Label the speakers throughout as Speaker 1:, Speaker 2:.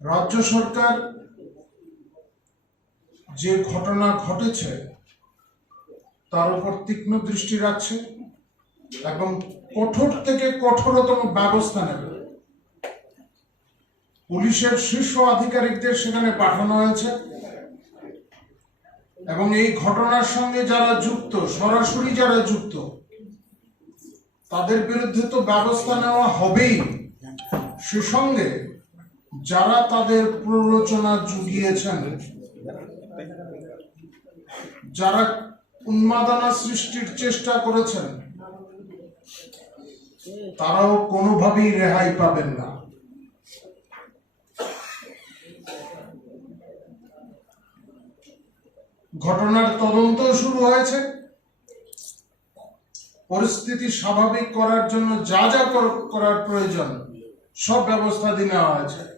Speaker 1: রাজ্য সরকার যে ঘটনা ঘটেছে, তার উপর তীক্ষ্ণ দৃষ্টি রাখছে এবং কঠোর থেকে কঠোরতম ব্যবস্থা নেবে। পুলিশের শীর্ষ আধিকারিকদের সেখানে পাঠানো হয়েছে এবং এই ঘটনার সঙ্গে যারা যুক্ত, সরাসরি যারা যুক্ত, তাদের বিরুদ্ধে তো ব্যবস্থা নেওয়া হবেই। সে সঙ্গে যারা তাদের প্ররোচনা জুগিয়েছেন, যারা উন্মাদনা সৃষ্টির চেষ্টা করেছেন, তারাও কোনোভাবেই রেহাই পাবেন না। ঘটনার তদন্ত শুরু হয়েছে। পরিস্থিতি স্বাভাবিক করার জন্য যা যা করার প্রয়োজন, সব ব্যবস্থা দিয়ে নেওয়া হয়েছে।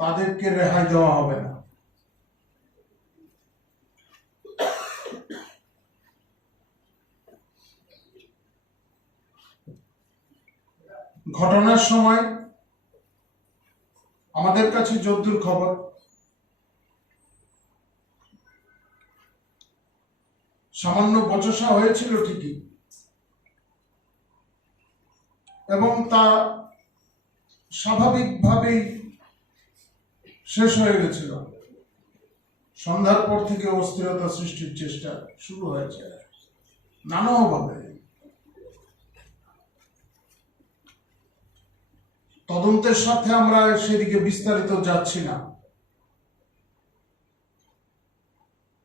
Speaker 1: তাদেরকে রেহাই দেওয়া হবে না। ঘটনার সময় আমাদের কাছে যদ্দূর খবর। সামান্য বচসা হয়েছিল ঠিকই। এবং তা স্বাভাবিকভাবেই শেষ হয়ে গেছিল। সন্ধ্যার পর থেকে অস্থিরতা সৃষ্টির চেষ্টা শুরু হয়েছে। নানাভাবে। তদন্তের সাথে আমরা সেদিকে বিস্তারিত যাচ্ছি না।